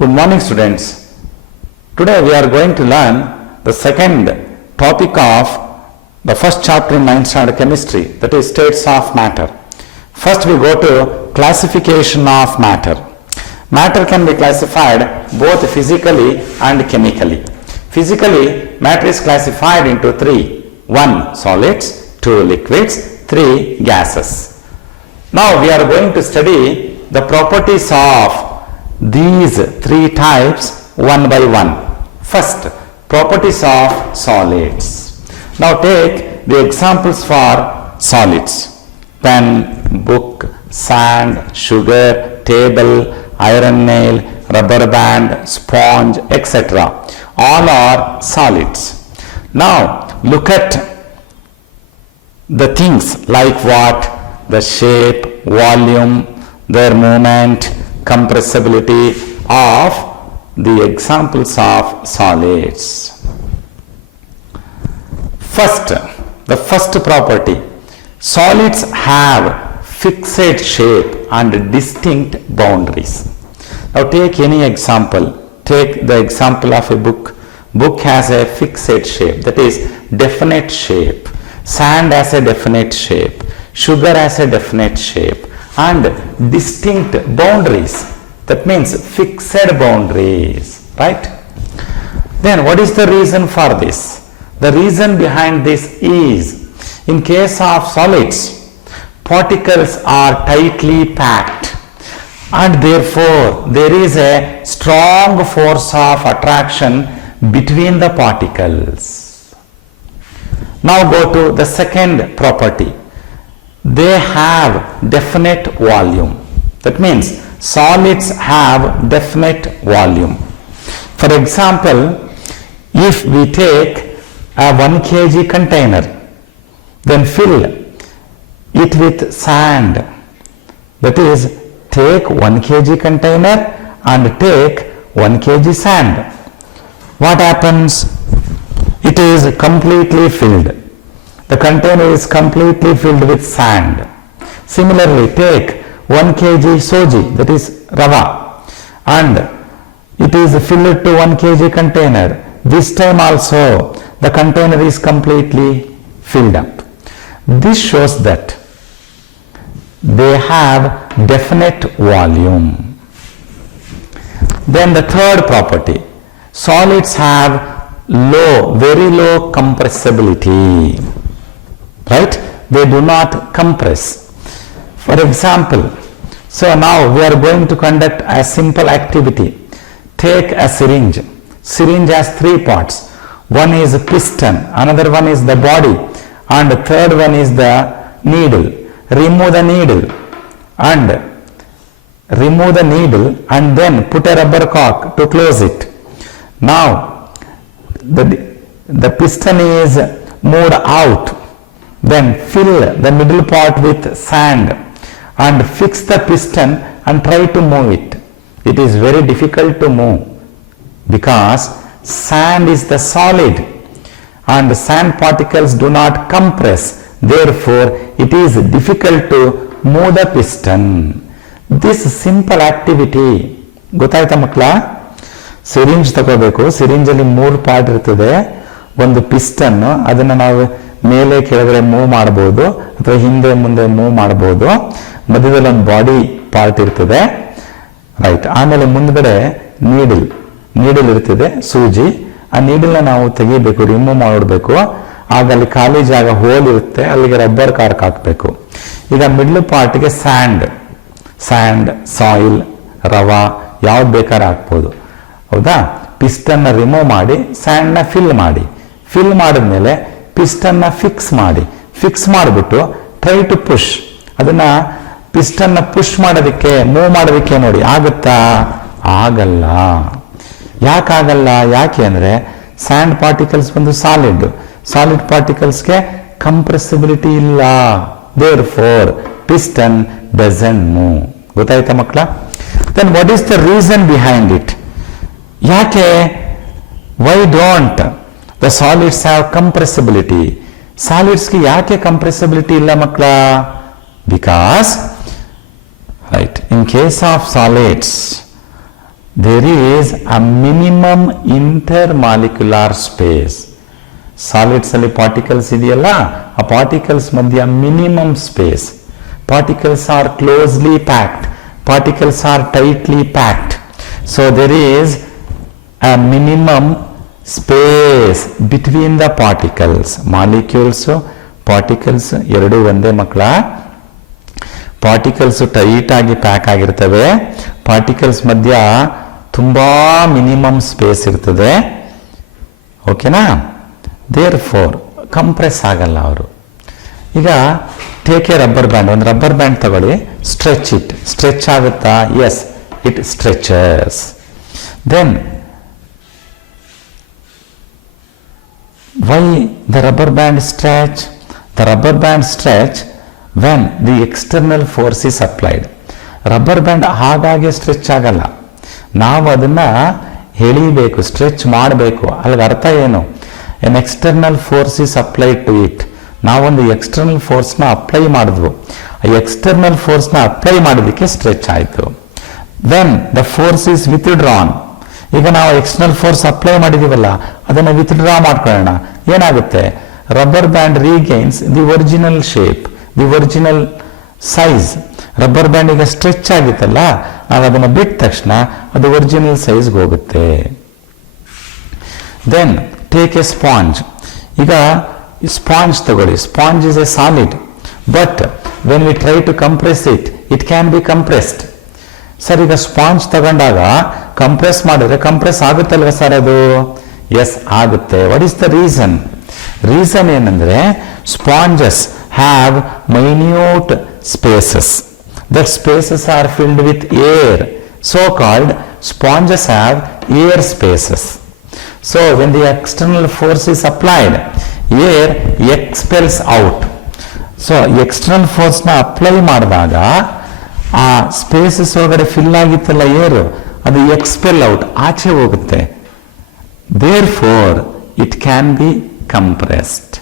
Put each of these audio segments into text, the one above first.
Good morning, students. Today we are going to learn the second topic of the first chapter in 9th standard chemistry, that is states of matter. First we go to classification of matter. Matter can be classified both physically and chemically. Physically, matter is classified into three: 1 solids, 2 liquids, 3 gases. Now we are going to study the properties of these three types one by one. First, properties of solids. Now take the examples for solids: pen, book, sand, sugar, table, iron nail, rubber band, sponge, etc. All are solids. Now look at the things like what? The shape, volume, their movement, compressibility of the examples of solids. First, the first property: solids have fixed shape and distinct boundaries. Now take any example. Take the example of a book. Book has a fixed shape, that is definite shape. Sand has a definite shape. Sugar has a definite shape and distinct boundaries. That means fixed boundaries, right? Then what is the reason for this? The reason behind this is, in case of solids, particles are tightly packed and therefore there is a strong force of attraction between the particles. Now go to the second property. They have definite volume. That means solids have definite volume. For example, if we take a 1 kg container, then fill it with sand. That is, take 1 kg container and take 1 kg sand. What happens? It is completely filled. The container is completely filled with sand. Similarly, take 1 kg soji, that is rava, and it is filled to 1 kg container. This time also the container is completely filled up. This shows that they have definite volume. Then the third property: solids have very low compressibility. Right? They do not compress. For example, so now we are going to conduct a simple activity. Take a syringe. Syringe has 3 parts. One is a piston, another one is the body, and the third one is the needle. Remove the needle and then put a rubber cork to close it. Now the piston is moved out. Then fill the middle part with sand and fix the piston and try to move it. It is very difficult to move because sand is the solid and sand particles do not compress. Therefore, it is difficult to move the piston. This simple activity, ಗೊತ್ತಾಯ್ತಾ ಮಕ್ಕಳ? Syringe ತಗೋಬೇಕು. Syringe ಅಲ್ಲಿ 3 part ಇರ್ತದೆ. ಒಂದು piston, ಅದನ್ನು ನಾವು ಮೇಲೆ ಕೆಳಗಡೆ ಮೂವ್ ಮಾಡಬಹುದು ಅಥವಾ ಹಿಂದೆ ಮುಂದೆ ಮೂವ್ ಮಾಡಬಹುದು. ಮಧ್ಯದಲ್ಲಿ ಒಂದು ಬಾಡಿ ಪಾರ್ಟ್ ಇರ್ತದೆ, ರೈಟ್. ಆಮೇಲೆ ಮುಂದ್ಗಡೆ ನೀಡಲ್ ಇರ್ತದೆ, ಸೂಜಿ. ಆ ನೀಡಲ್ನ ನಾವು ತೆಗಿಬೇಕು, ರಿಮೂವ್ ಮಾಡಬೇಕು. ಆಗ ಅಲ್ಲಿ ಖಾಲಿ ಜಾಗ, ಹೋಲ್ ಇರುತ್ತೆ, ಅಲ್ಲಿಗೆ ರಬ್ಬರ್ ಕಾರ್ಕ್ ಹಾಕಬೇಕು. ಈಗ ಮಿಡ್ಲ್ ಪಾರ್ಟ್ಗೆ ಸ್ಯಾಂಡ್, ಸಾಯಿಲ್, ರವಾ ಯಾವ್ದು ಬೇಕಾದ್ರೆ ಹಾಕ್ಬೋದು, ಹೌದಾ? ಪಿಸ್ಟನ್ನ ರಿಮೂವ್ ಮಾಡಿ ಸ್ಯಾಂಡ್ನ ಫಿಲ್ ಮಾಡಿದ್ಮೇಲೆ ಪಿಸ್ಟನ್ನ ಫಿಕ್ಸ್ ಮಾಡಿಬಿಟ್ಟು ಟ್ರೈ ಟು ಪುಷ್. ಅದನ್ನ ಪಿಸ್ಟನ್ನ ಪುಷ್ ಮಾಡೋದಕ್ಕೆ, ಮೂವ್ ಮಾಡೋದಕ್ಕೆ ನೋಡಿ, ಆಗುತ್ತಾ? ಆಗಲ್ಲ. ಯಾಕಾಗಲ್ಲ? ಯಾಕೆ ಅಂದರೆ ಸ್ಯಾಂಡ್ ಪಾರ್ಟಿಕಲ್ಸ್ ಒಂದು ಸಾಲಿಡ್ ಪಾರ್ಟಿಕಲ್ಸ್ಗೆ ಕಂಪ್ರೆಸಿಬಿಲಿಟಿ ಇಲ್ಲ. Therefore piston doesn't move. ಗೊತ್ತಾಯ್ತಾ ಮಕ್ಕಳ? Then what is the reason behind it? ಯಾಕೆ? Why don't the solids have compressibility? ಸಾಲಿಡ್ಸ್ಗೆ ಯಾಕೆ ಕಂಪ್ರೆಸಿಬಿಲಿಟಿ ಇಲ್ಲ ಮಕ್ಕಳ? Because, right, in case of solids, there is a minimum intermolecular space. Solids ಅಲ್ಲಿ particles ಇದೆಯಲ್ಲ, ಆ ಪಾರ್ಟಿಕಲ್ಸ್ ಮಧ್ಯ minimum space. Particles are closely packed, particles are tightly packed. So there is a minimum space between the particles. Molecules, particles ಎರಡು ಒಂದೇ ಮಕ್ಕಳ. Particles tight ಆಗಿ pack ಆಗಿರ್ತವೆ, particles ಮಧ್ಯ ತುಂಬಾ ಮಿನಿಮಮ್ ಸ್ಪೇಸ್ ಇರ್ತದೆ. ಓಕೆನಾ? ದೇರ್ ಫೋರ್ ಕಂಪ್ರೆಸ್ ಆಗಲ್ಲ ಅವರು. ಈಗ ಟೇಕ್ ಎ ರಬ್ಬರ್ ಬ್ಯಾಂಡ್, ಒಂದು ರಬ್ಬರ್ ಬ್ಯಾಂಡ್ ತಗೊಳ್ಳಿ, ಸ್ಟ್ರೆಚ್ ಇಟ್. ಸ್ಟ್ರೆಚ್ ಆಗುತ್ತಾ? Yes, it stretches. Then why the rubber band stretch? The rubber band stretch when the external force is applied. Rubber band ಹಾಗಾಗಿ stretch ಆಗಲ್ಲ, ನಾವು ಅದನ್ನ ಎಳಿಬೇಕು, stretch ಮಾಡಬೇಕು. ಅಲ್ಲಿಗೆ ಅರ್ಥ ಏನು? An external force is applied to it. ನಾವೊಂದು ಎಕ್ಸ್ಟರ್ನಲ್ ಫೋರ್ಸ್ನ ಅಪ್ಲೈ ಮಾಡಿದ್ವು, ಆ ಎಕ್ಸ್ಟರ್ನಲ್ ಫೋರ್ಸ್ನ ಅಪ್ಲೈ ಮಾಡೋದಕ್ಕೆ ಸ್ಟ್ರೆಚ್ ಆಯಿತು. When the force is withdrawn, ಈಗ ನಾವು ಎಕ್ಸ್ಟರ್ನಲ್ ಫೋರ್ಸ್ ಅಪ್ಲೈ ಮಾಡಿದೀವಲ್ಲ, ಅದನ್ನು ವಿತ್ಡ್ರಾ ಮಾಡ್ಕೊಳ್ಳೋಣ, ಏನಾಗುತ್ತೆ? Rubber band regains the original shape, the original size. Rubber band ಈಗ ಸ್ಟ್ರೆಚ್ ಆಗಿತ್ತಲ್ಲ, ನಾವು ಅದನ್ನು ಬಿಟ್ಟ ತಕ್ಷಣ ಅದು ಒರಿಜಿನಲ್ ಸೈಜ್ಗೆ ಹೋಗುತ್ತೆ. Then take a sponge. ಈಗ ಸ್ಪಾಂಜ್ ತಗೊಳ್ಳಿ. Sponge is a solid, but when we try to compress it, it can be compressed. Sir, ಈಗ ಸ್ಪಾಂಜ್ ತಗೊಂಡಾಗ ಕಂಪ್ರೆಸ್ ಮಾಡಿದ್ರೆ ಕಂಪ್ರೆಸ್ ಆಗುತ್ತಲ್ವ ಸರ್ ಅದು? ಎಸ್, ಆಗುತ್ತೆ. What is the reason? Reason ಏನಂದ್ರೆ, sponges have minute spaces. That spaces are filled with air. So called sponges have air spaces. So when the external force is applied, air expels out. So external ಫೋರ್ಸ್ನ apply ಮಾಡಿದಾಗ ಆ spaces ಒಳಗಡೆ fill ಆಗಿತ್ತಲ್ಲ ಏರು, ಅದು expel out, ಆಚೆ ಹೋಗುತ್ತೆ. Therefore it can be compressed.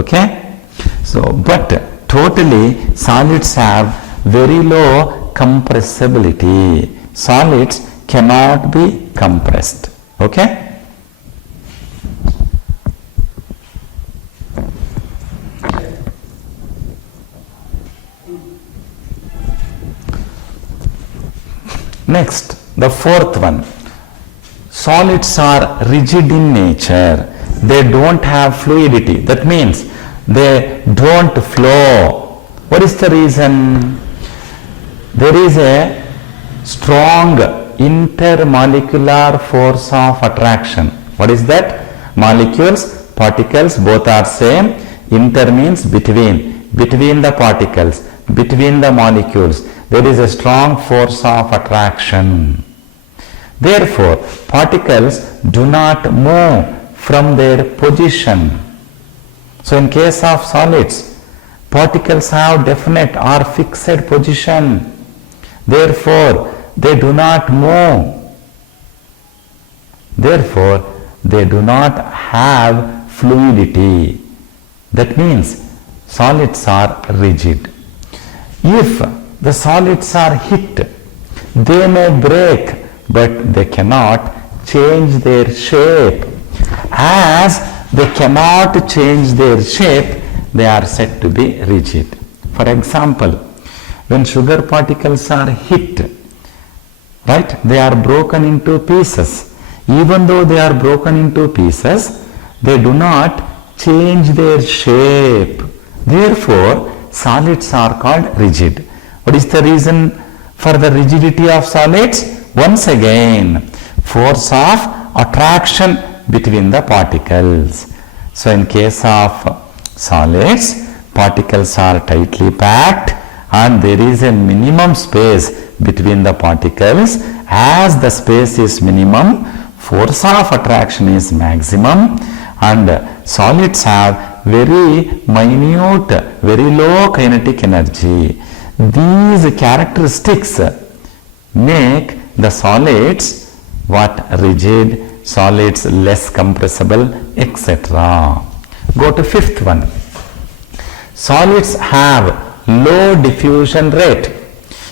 Okay? So but totally solids have very low compressibility. Solids cannot be compressed. Okay? Next, the fourth one. Solids are rigid in nature. They don't have fluidity. That means they don't flow. What is the reason? There is a strong intermolecular force of attraction. What is that? Molecules, particles, both are same. Inter means between. Between the particles, between the molecules, there is a strong force of attraction. Therefore, particles do not move from their position. So in case of solids, particles have definite or fixed position. Therefore, they do not move. Therefore, they do not have fluidity. That means solids are rigid. If the solids are hit, they may break, but they cannot change their shape. As they cannot change their shape, they are said to be rigid. For example, when sugar particles are hit, right, they are broken into pieces. Even though they are broken into pieces, they do not change their shape. Therefore, solids are called rigid. What is the reason for the rigidity of solids? Once again, force of attraction between the particles. So in case of solids, particles are tightly packed and there is a minimum space between the particles. As the space is minimum, force of attraction is maximum, and solids have very minute, very low kinetic energy. These characteristics make the solids what? Rigid, solids less compressible, etc. Go to fifth one. Solids have low diffusion rate.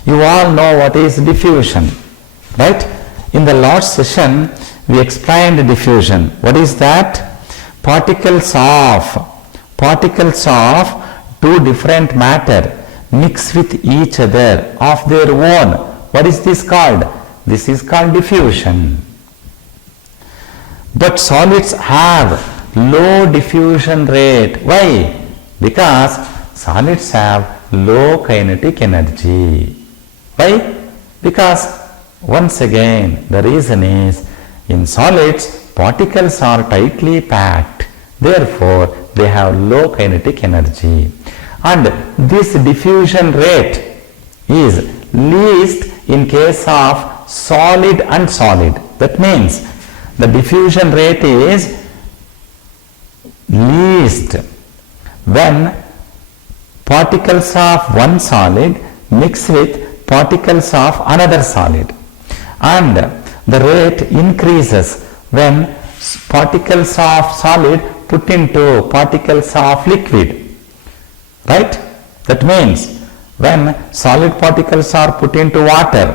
You all know what is diffusion, right? In the last session, we explained diffusion. What is that? Particles of two different matter mix with each other of their own. What is this called? This is called diffusion. But solids have low diffusion rate. Why? Because solids have low kinetic energy. Why? Because once again the reason is, in solids particles are tightly packed, therefore they have low kinetic energy, and this diffusion rate is least in case of solid and solid. That means the diffusion rate is least when particles of one solid mix with particles of another solid, and the rate increases when particles of solid put into particles of liquid, right? That means when solid particles are put into water,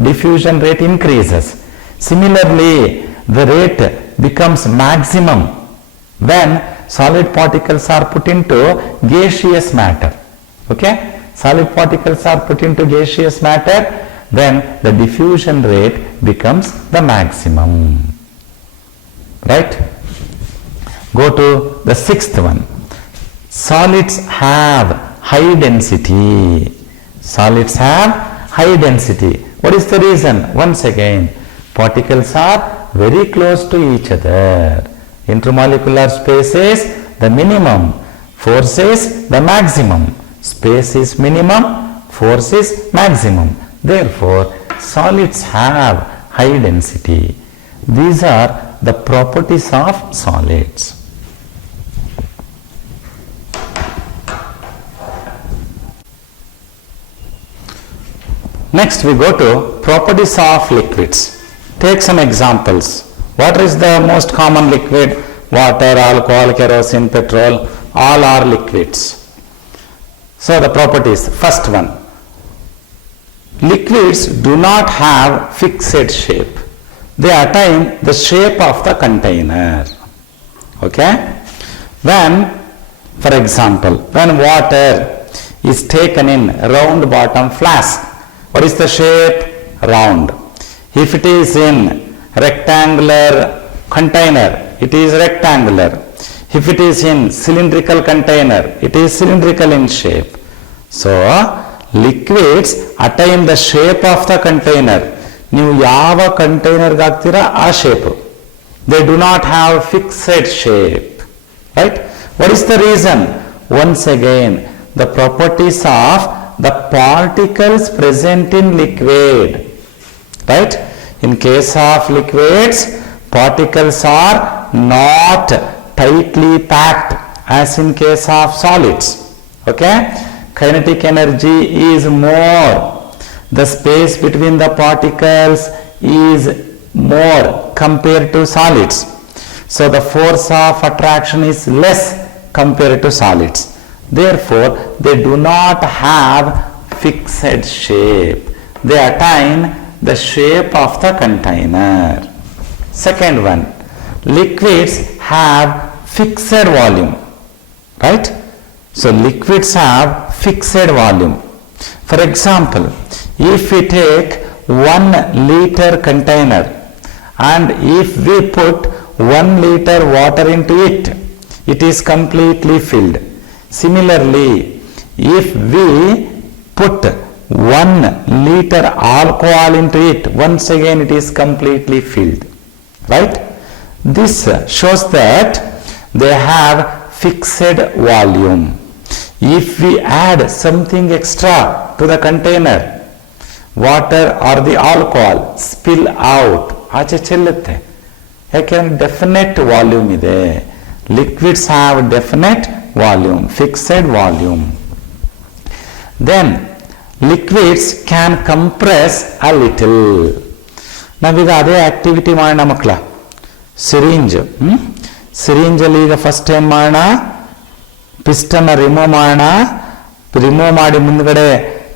diffusion rate increases. Similarly, the rate becomes maximum when solid particles are put into gaseous matter. Okay? Solid particles are put into gaseous matter, then the diffusion rate becomes the maximum. Right? Go to the sixth one. Solids have high density. Solids have high density. What is the reason? Once again, particles are very close to each other. Intermolecular space is the minimum, force is the maximum. Space is minimum, force is maximum. Therefore, solids have high density. These are the properties of solids. Next we go to properties of liquids. Take some examples. What is the most common liquid? Water, alcohol, kerosene, petrol, all are liquids. So the properties, first one, liquids do not have fixed shape. They attain the shape of the container. Okay? When, for example, when water is taken in round bottom flask, what is the shape? Round. If it is in rectangular container, it is rectangular. If it is in cylindrical container, it is cylindrical in shape. So, liquids attain the shape of the container. ನೀವು ಯಾವ ಕಂಟೈನರ್ಗೆ ಹಾಕ್ತೀರಾ ಆ shape. They do not have fixed shape. Right? What is the reason? Once again, the properties of the particles present in liquid. Right? In case of liquids, particles are not tightly packed as in case of solids. Okay? Kinetic energy is more. The space between the particles is more compared to solids. So the force of attraction is less compared to solids. Therefore, they do not have fixed shape. They attain the shape of the container. Second one, liquids have fixed volume. Right? So liquids have fixed volume. For example, if we take 1 liter container and if we put 1 liter water into it, it is completely filled. Similarly, if we put 1 liter alcohol into it, once again it is completely filled. Right? This shows that they have fixed volume. If we add something extra to the container, water or the alcohol spill out, ಆಚೆ ಚೆಲ್ಲುತ್ತೆ. ಯಾಕೆಂದ್ರೆ definite volume ಇದೆ. Liquids have definite volume, fixed volume. Then liquids can compress a little. ನಾವೀಗ ಅದೇ activity ಮಾಡೋಣ ಮಕ್ಕಳ. Syringe ಸಿರಿಂಜಲ್ಲಿ ಈಗ first ಏನು ಮಾಡೋಣ, ಪಿಸ್ಟನ್ನ ರಿಮೂವ್ ಮಾಡೋಣ. ರಿಮೂವ್ ಮಾಡಿ ಮುಂದ್ಗಡೆ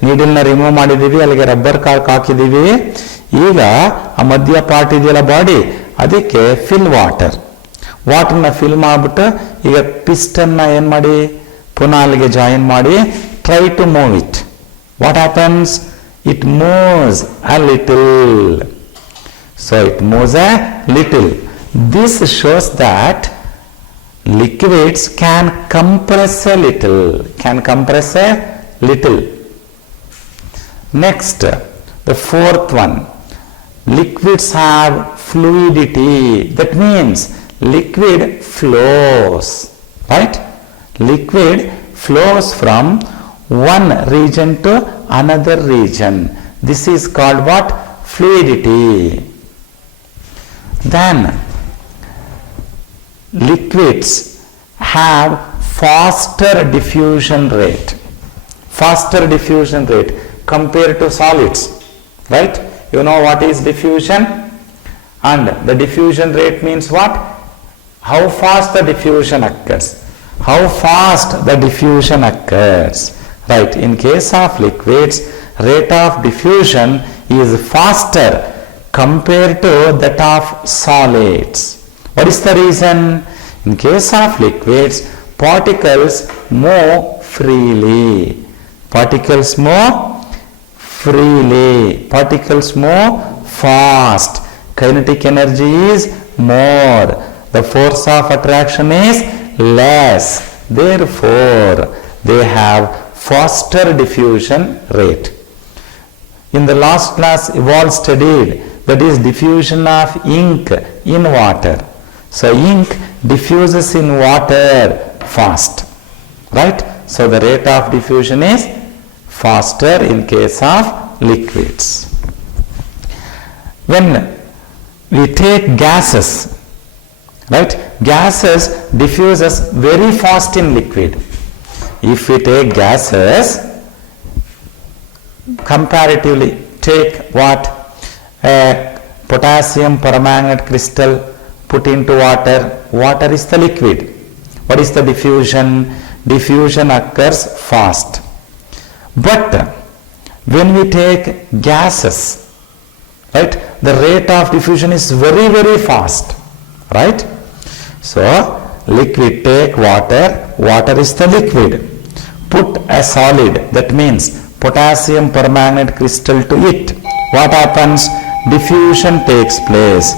ನೀಡಲ್ನ ರಿಮೂವ್ ಮಾಡಿದ್ದೀವಿ, ಅಲ್ಲಿಗೆ ರಬ್ಬರ್ ಕಾರ್ಕ್ ಹಾಕಿದ್ದೀವಿ. ಈಗ ಆ ಮಧ್ಯ ಪಾರ್ಟ್ ಇದೆಯಲ್ಲ ಬಾಡಿ, ಅದಕ್ಕೆ ಫಿಲ್ ವಾಟರ್ನ ಫಿಲ್ ಮಾಡಿಬಿಟ್ಟು ಈಗ ಪಿಸ್ಟನ್ನ ಏನು ಮಾಡಿ ಪುನಃ ಅಲ್ಲಿಗೆ ಜಾಯಿನ್ ಮಾಡಿ try to move it. What happens? It moves a little. So it moves a little. This shows that liquids can compress a little. Next, the fourth one, liquids have fluidity. That means liquid flows, right? Liquid flows from one region to another region. This is called what? Fluidity. Then liquids have faster diffusion rate compared to solids, right? You know what is diffusion? And the diffusion rate means what? How fast the diffusion occurs. Right? In case of liquids, rate of diffusion is faster compared to that of solids. What is the reason? In case of liquids, particles move freely. Particles move fast. Kinetic energy is more. The force of attraction is less. Therefore, they have faster diffusion rate. In the last class, we all studied that is diffusion of ink in water. So ink diffuses in water fast, right? So the rate of diffusion is faster in case of liquids. When we take gases, right? Gases diffuses very fast in liquid. If we take gases, comparatively take what? Potassium permanganate crystal, put into water is the liquid. What is the diffusion? Diffusion occurs fast. But when we take gases, right, the rate of diffusion is very, very fast, right? So liquid, take water is the liquid. Put a solid, that means potassium permanganate crystal to it. What happens? Diffusion takes place.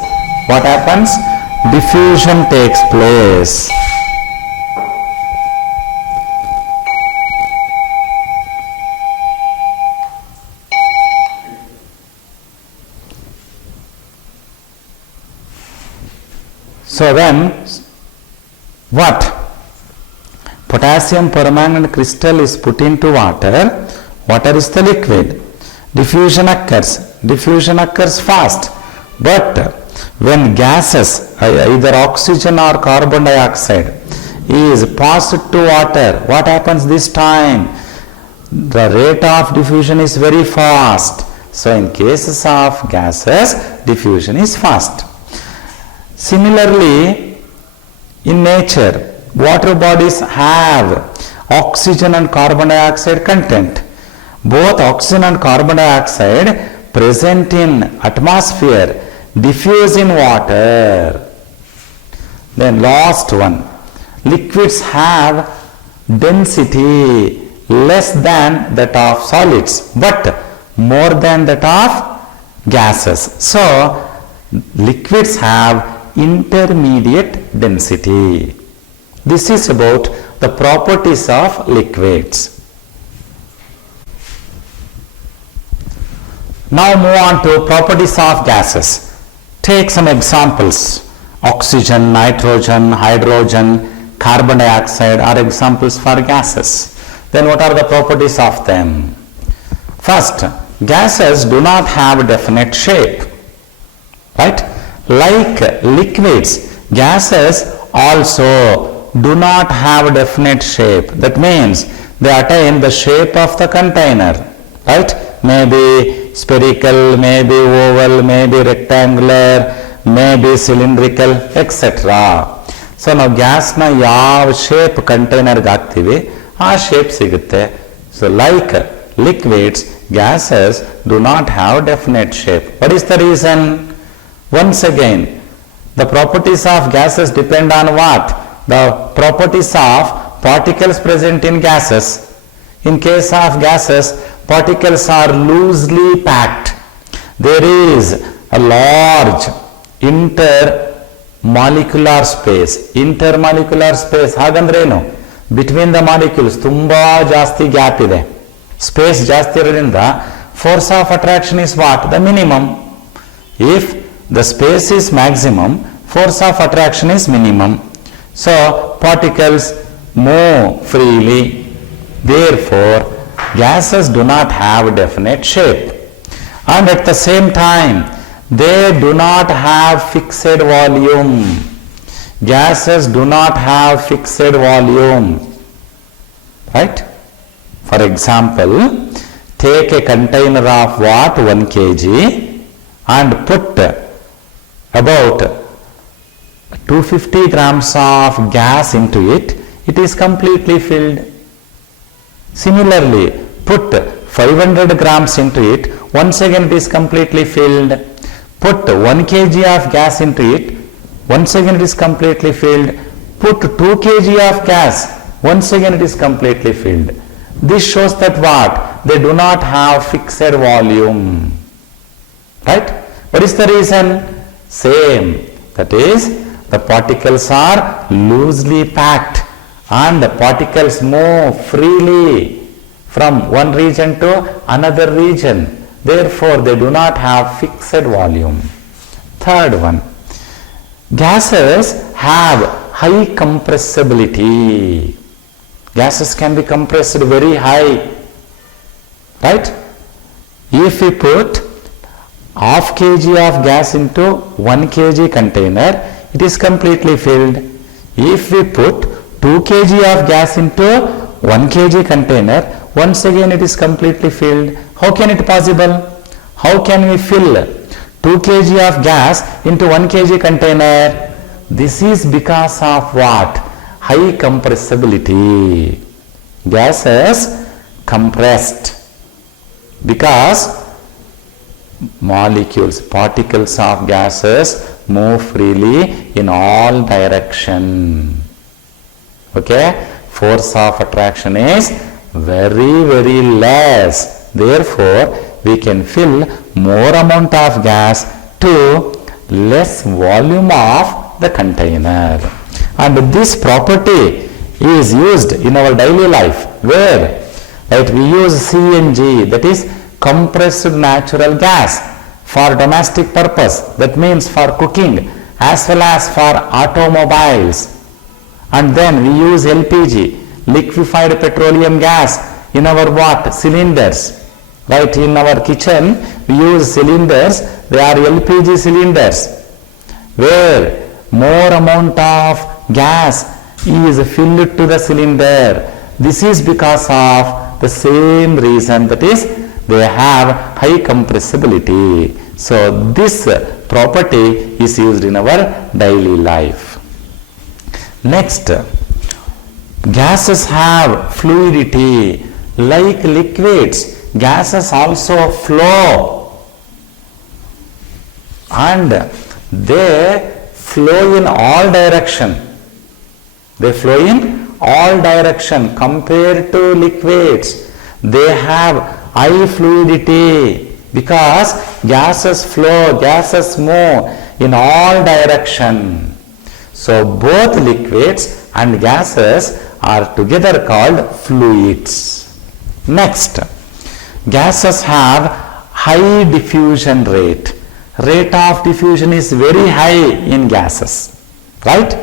What happens? Diffusion takes place. So then, what? Potassium permanganate crystal is put into water. Water is the liquid. Diffusion occurs fast. But when gases, either oxygen or carbon dioxide, is passed to water, what happens this time? The rate of diffusion is very fast. So in cases of gases, diffusion is fast. Similarly, in nature, water bodies have oxygen and carbon dioxide content. Both oxygen and carbon dioxide present in atmosphere diffuse in water. Then last one, liquids have density less than that of solids but more than that of gases. So liquids have intermediate density. This is about the properties of liquids. Now move on to properties of gases. Take some examples. Oxygen, nitrogen, hydrogen, carbon dioxide are examples for gases. Then what are the properties of them? First, gases do not have definite shape, right? Like liquids, gases also do not have definite shape. That means they attain the shape of the container, right? Maybe spherical, maybe oval, maybe rectangular, maybe cylindrical, etc. So ನಾವು ಗ್ಯಾಸ್ನ ಯಾವ shape ಕಂಟೈನರ್ಗೆ ಹಾಕ್ತೀವಿ ಆ shape ಸಿಗುತ್ತೆ. So like liquids, gases do not have definite shape. What is the reason? Once again, the properties of gases depend on what? The properties of particles present in gases. In case of gases, particles are loosely packed. There is a large intermolecular space. Intermolecular space ಹಾಗಂದ್ರೇನು? Between the molecules ತುಂಬಾ ಜಾಸ್ತಿ gap ಇದೆ. Space ಜಾಸ್ತಿ ಇರೋದ್ರಿಂದ force of attraction is what? The minimum. If the space is maximum, force of attraction is minimum. So particles move freely. Therefore, gases do not have definite shape. And at the same time, they do not have fixed volume. Gases do not have fixed volume. Right? For example, take a container of what? 1 kg and put about 250 grams of gas into it. It is completely filled. Similarly, put 500 grams into it. Once again it is completely filled. Put 1 kg of gas into it. Once again it is completely filled. Put 2 kg of gas. Once again it is completely filled. This shows that what? They do not have fixed volume. Right? What is the reason? Same. That is, the particles are loosely packed and the particles move freely from one region to another region. Therefore, they do not have fixed volume. Third one, gases have high compressibility. Gases can be compressed very high. Right? If we put half kg of gas into 1 kg container, it is completely filled. If we put 2 kg of gas into 1 kg container, once again it is completely filled. How can it possible? How can we fill 2 kg of gas into 1 kg container? This is because of what? High compressibility. Gases compressed because molecules, particles of gases move freely in all directions. Okay? Force of attraction is very less. Therefore, we can fill more amount of gas to less volume of the container. And this property is used in our daily life. Where? Right, we use CNG, that is compressed natural gas, for domestic purpose. That means for cooking as well as for automobiles. And then we use LPG, liquefied petroleum gas, in our what? Cylinders. Right, in our kitchen we use cylinders. They are LPG cylinders where more amount of gas is filled to the cylinder. This is because of the same reason, that is, they have high compressibility. So this property is used in our daily life. Next, gases have fluidity. Like liquids, gases also flow, and they flow in all direction. They flow in all direction. Compared to liquids, they have high fluidity because gases flow, gases move in all direction. So both liquids and gases are together called fluids. Next, gases have high diffusion rate. Rate of diffusion is very high in gases. Right?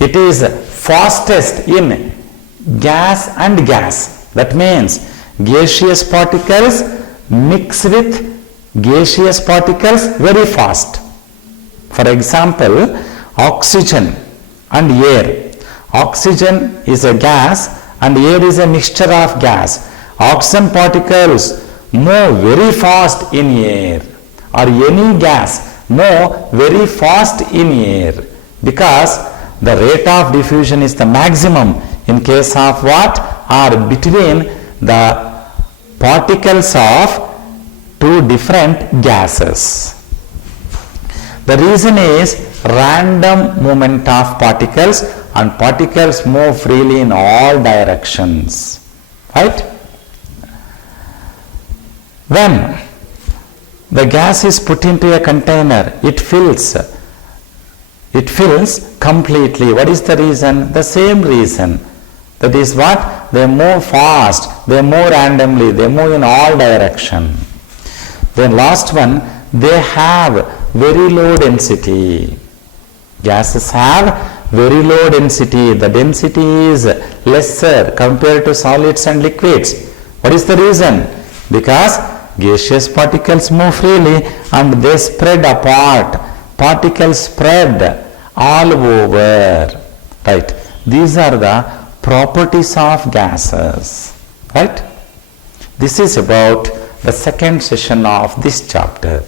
It is fastest in gas and gas. That means gaseous particles mix with gaseous particles very fast. For example, oxygen and air. Oxygen is a gas and air is a mixture of gas. Oxygen particles move very fast in air, or any gas move very fast in air, because the rate of diffusion is the maximum in case of what? Or between the particles of two different gases. The reason is random movement of particles, and particles move freely in all directions, right? When the gas is put into a container, it fills completely. What is the reason? The same reason. That is what? They move fast, they move randomly, they move in all direction. Then last one, they have very low density. Gases have very low density. The density is lesser compared to solids and liquids. What is the reason? Because gaseous particles move freely and they spread apart. Particles spread all over. Right. These are the properties of gases. Right. This is about the second session of this chapter.